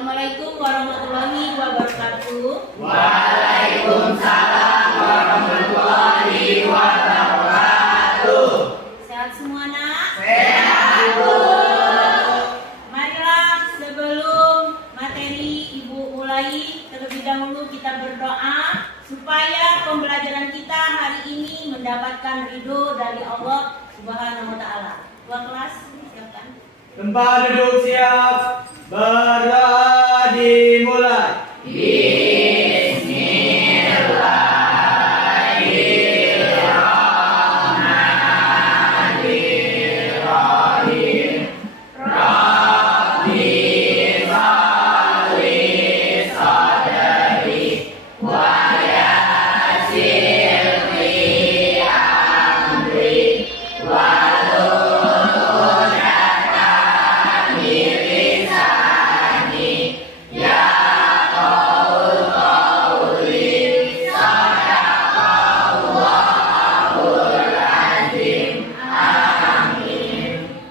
Assalamualaikum warahmatullahi wabarakatuh. Waalaikumsalam warahmatullahi wabarakatuh. Sehat semua, nak? Sehat, Bu. Marilah sebelum materi Ibu mulai, terlebih dahulu kita berdoa supaya pembelajaran kita hari ini mendapatkan ridho dari Allah Subhanahu wa Ta'ala. Tuan kelas, siapkan. Tempat duduk siap. Berdoa dimulai. Bismillahirrahmanirrahim. Rabbi salli sadri wa yassir li amri wa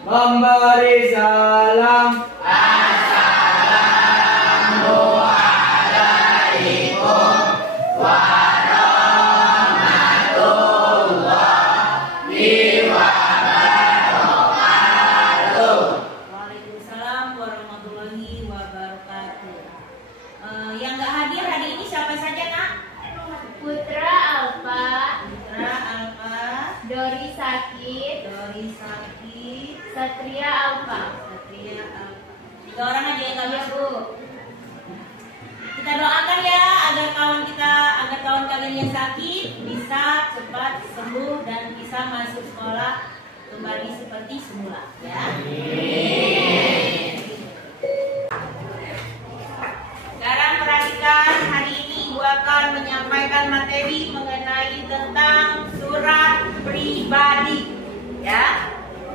memberi salam. Assalamualaikum warahmatullahi wabarakatuh. Waalaikumsalam warahmatullahi wabarakatuh. Yang nggak hadir hari ini siapa saja, nak? Putra Alfa, Putra Alfa, Dori Sakit, Satria Alfa. Satria Alfa. 3 orang aja yang nggak bisa, Bu. Kita doakan ya agar kawan kalian yang sakit bisa cepat sembuh dan bisa masuk sekolah kembali seperti semula, ya. Sekarang perhatikan, hari ini Ibu akan menyampaikan materi mengenai tentang surat pribadi, ya.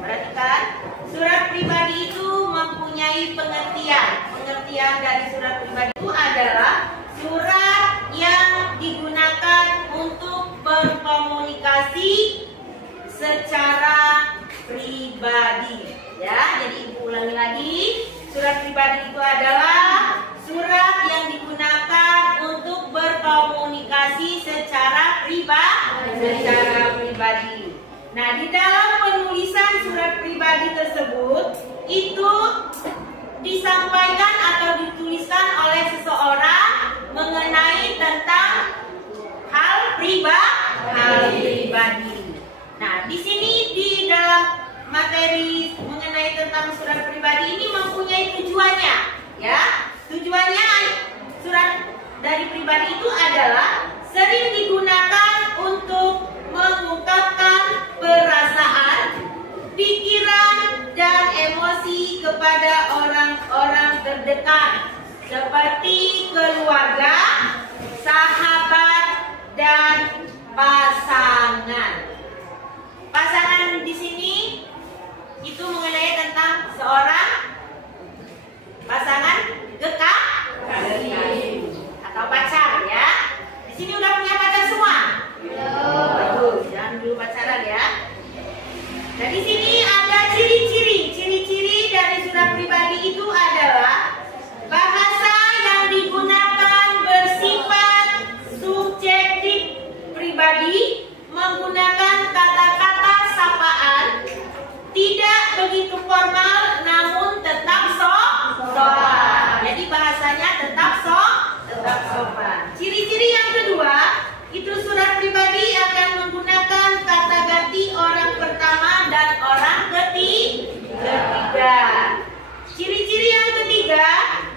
Perhatikan, surat pribadi itu mempunyai pengertian. Pengertian dari surat pribadi itu adalah surat yang digunakan untuk berkomunikasi secara pribadi, ya. Jadi Ibu ulangi lagi, surat pribadi itu adalah surat yang digunakan untuk berkomunikasi secara pribadi. Nah, di dalam penulisan surat pribadi tersebut itu disampaikan atau dituliskan oleh seseorang mengenai tentang hal pribadi. Nah, di sini di dalam materi mengenai tentang surat pribadi ini mempunyai tujuannya, ya. Tujuannya surat dari pribadi itu adalah sering digunakan untuk mengungkapkan perasaan, pikiran, dan emosi kepada orang-orang terdekat seperti keluarga, sahabat, dan pasangan. Pasangan di sini itu mengenai tentang seorang pasangan kekasih atau pacar, ya. Di sini udah punya pacar semua? Bagus, jangan dulu pacaran, ya. Nah, di sini ada ciri-ciri dari surat pribadi itu adalah bahasa yang digunakan bersifat subjektif pribadi, menggunakan kata-kata sapaan, tidak begitu formal namun tetap sopan. Jadi bahasanya tetap sopan. Ciri-ciri yang kedua, itu surat pribadi akan menggunakan kata ganti orang pertama dan orang ketiga. Ciri-ciri yang ketiga,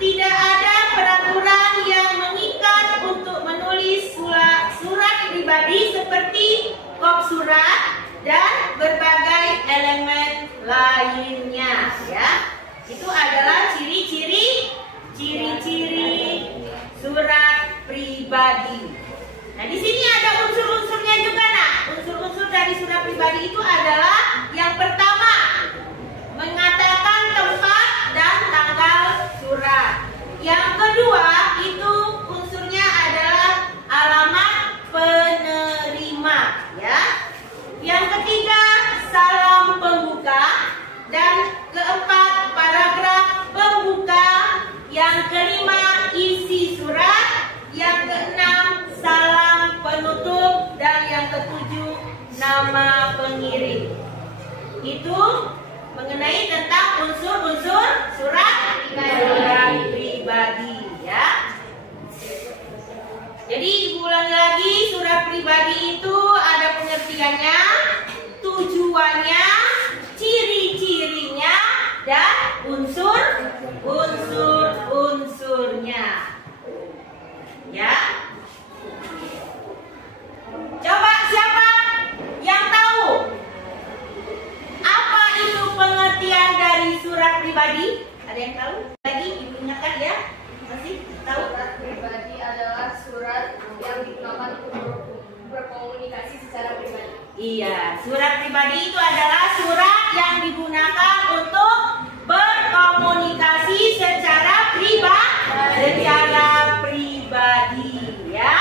tidak ada peraturan yang mengikat untuk menulis surat pribadi seperti kop surat dan berbagai elemen lainnya, ya. Itu adalah ciri-ciri surat pribadi. Nah, di sini ada unsur-unsurnya juga, nak. Unsur-unsur dari surat pribadi itu adalah yang pertama, mengatakan tempat dan tanggal surat. Yang kedua, itu unsurnya adalah alamat penerima, ya. Yang ketiga, salam pembuka. Dan keempat, paragraf pembuka. Yang kelima, yaitu mengenai tentang unsur-unsur surat pribadi ya. Jadi ibu ulangi lagi, surat pribadi itu ada pengertiannya, tujuannya, ciri-cirinya, dan unsur-unsurnya. Ya. Coba siapa yang tahu apa itu pengertian dari surat pribadi? Ada yang tahu? Lagi ibu ingatkan ya? Masih tahu? Surat pribadi adalah surat yang digunakan untuk berkomunikasi secara pribadi. Iya, surat pribadi itu adalah surat yang digunakan untuk berkomunikasi secara pribadi ya.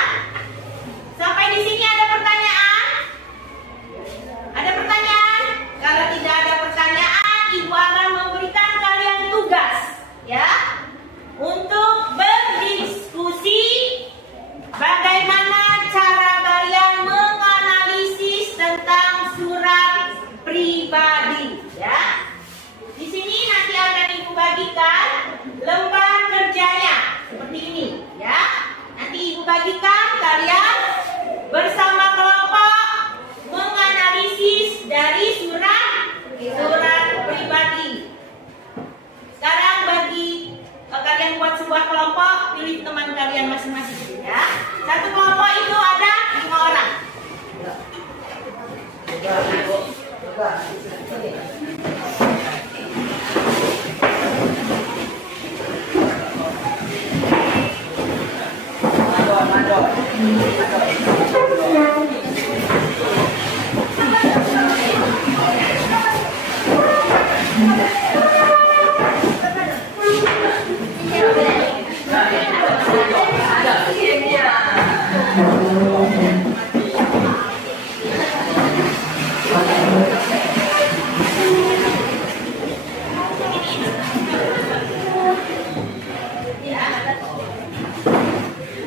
Sampai di sini ada pertanyaan? Ada pertanyaan? Kalau tidak ada pertanyaan, ibu akan memberikan kalian tugas ya untuk berdiskusi bagaimana cara kalian menganalisis tentang surat pribadi ya. Di sini nanti akan ibu bagikan lembar kerjanya seperti ini ya. Nanti ibu bagikan kalian bersama kelompok menganalisis dari surat pribadi. Sekarang bagi kalian buat sebuah kelompok, pilih teman kalian masing-masing ya. Satu kelompok itu ada 5 orang.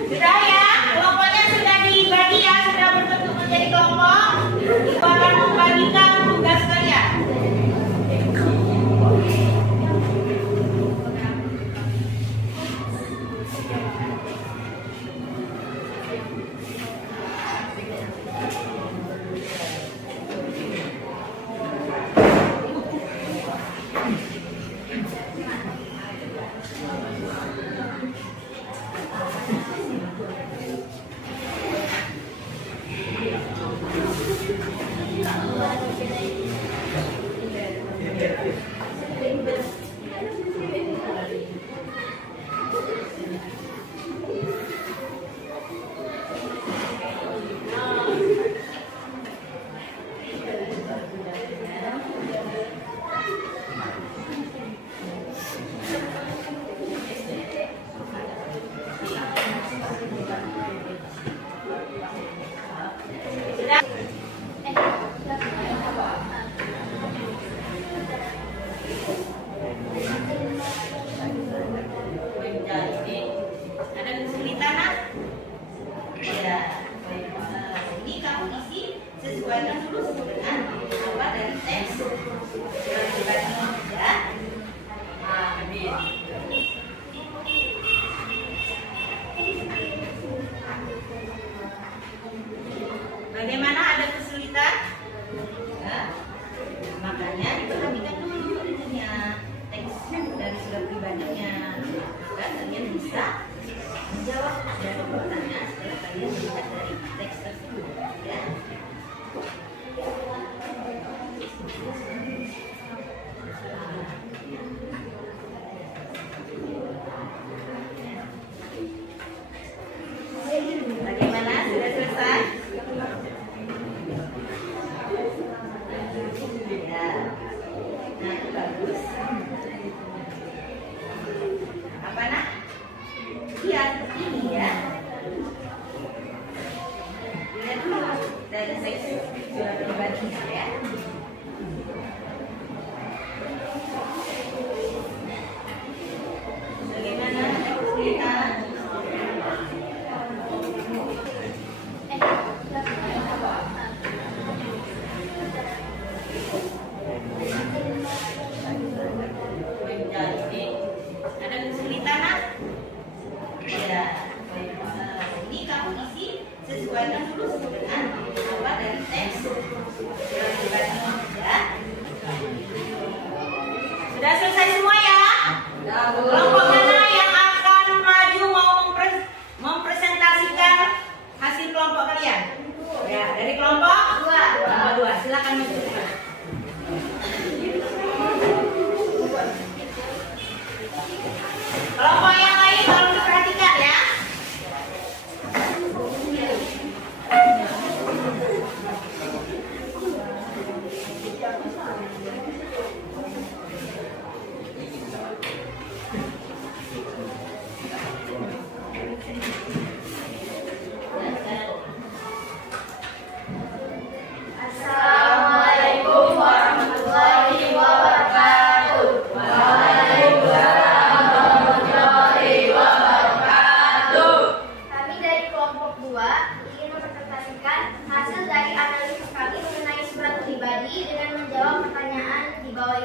Sudah ya, kelompoknya sudah dibagi ya, sudah berbentuk menjadi kelompok. Ibu akan membagikan tugas kalian. Ada kesulitan nak? Ya. Ini kamu isi sesuaikan dulu dengan apa dari teks ya. Bagaimana, ada kesulitan? Ya. Makanya diperhatikan dulu ininya teks dari surat pribadinya. Maka kalian bisa menjawab dari pertanyaan setelah kalian melihat dari teks tersebut ya. Bagaimana? Sudah selesai? Ya. Nah, itu bagus. Apa nak? Lihat ini ya. Lihat dulu dari seksi surat pribadinya ya. Bagaimana? Ada kesulitan?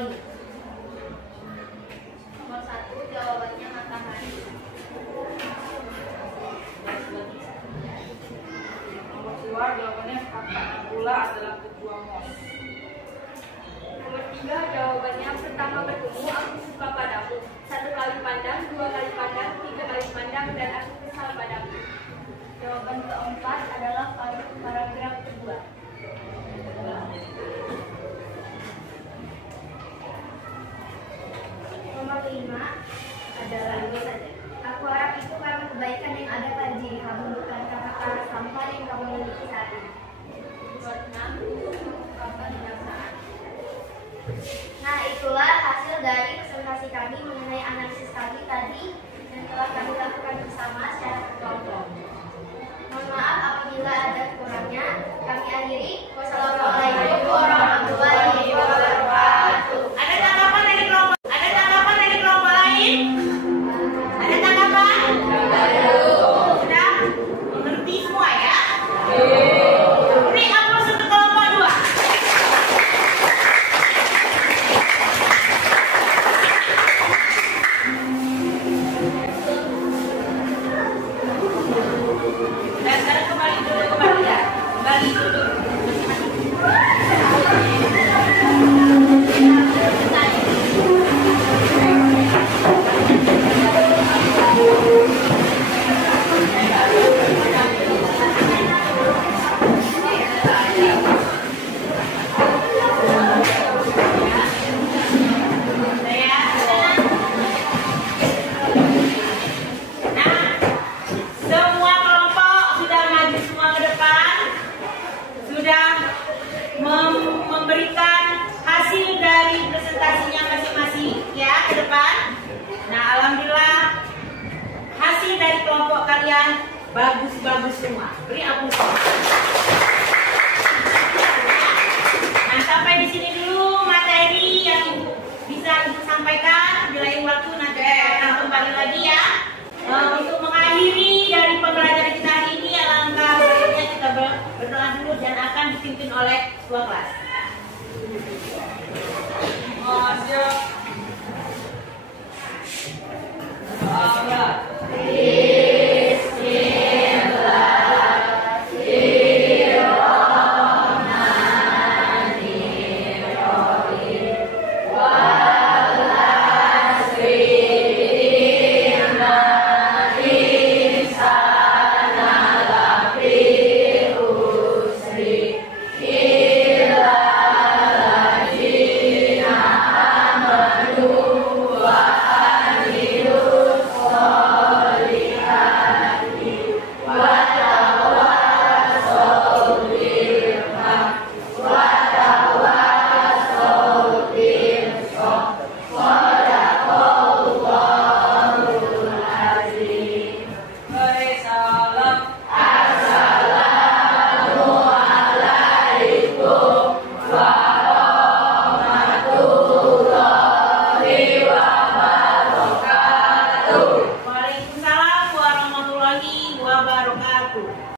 ini? Nomor 1 jawabannya matahari. Nomor 2 jawabannya kakak Nabula adalah ketua MOS. Nomor 3 jawabannya pertama bertemu aku suka padamu. 1 kali pandang, 2 kali pandang, 3 kali pandang, dan aku kesal padamu. Jawaban keempat adalah paragraf kedua. Nomor 5 adalah ini saja. Aku harap itu karena kebaikan yang ada pada diri kamu, bukan karena sampah yang kamu miliki saat ini. Nomor 6 ungkapan perasaan. Nah, itulah hasil dari presentasi kami mengenai analisis kami tadi yang telah kami lakukan bersama secara berkelompok. Mohon maaf apabila ada kurangnya. Kami akhiri. Wassalamualaikum warahmatullahi wabarakatuh. Ada tanggapan dari kelompok? Ada tanggapan dari kelompok lain? Ada tanggapan? Sudah mengerti semua ya? Beri aplaus untuk kelompok 2. Dan sekarang kembali duduk kembali ya. Kembali duduk masing-masing. Semua kelompok sudah maju semua ke depan, sudah memberikan hasil dari presentasinya masing-masing ya ke depan. Nah, alhamdulillah hasil dari kelompok kalian bagus-bagus semua. Beri aplaus. Nah, sampai di sini dulu materi yang Ibu bisa Ibu sampaikan. Di lain waktu nanti kita akan kembali lagi ya. Untuk mengakhiri dari pembelajaran kita hari ini, alangkah baiknya kita berdoa dulu dan akan dipimpin oleh ketua kelas. Masuk.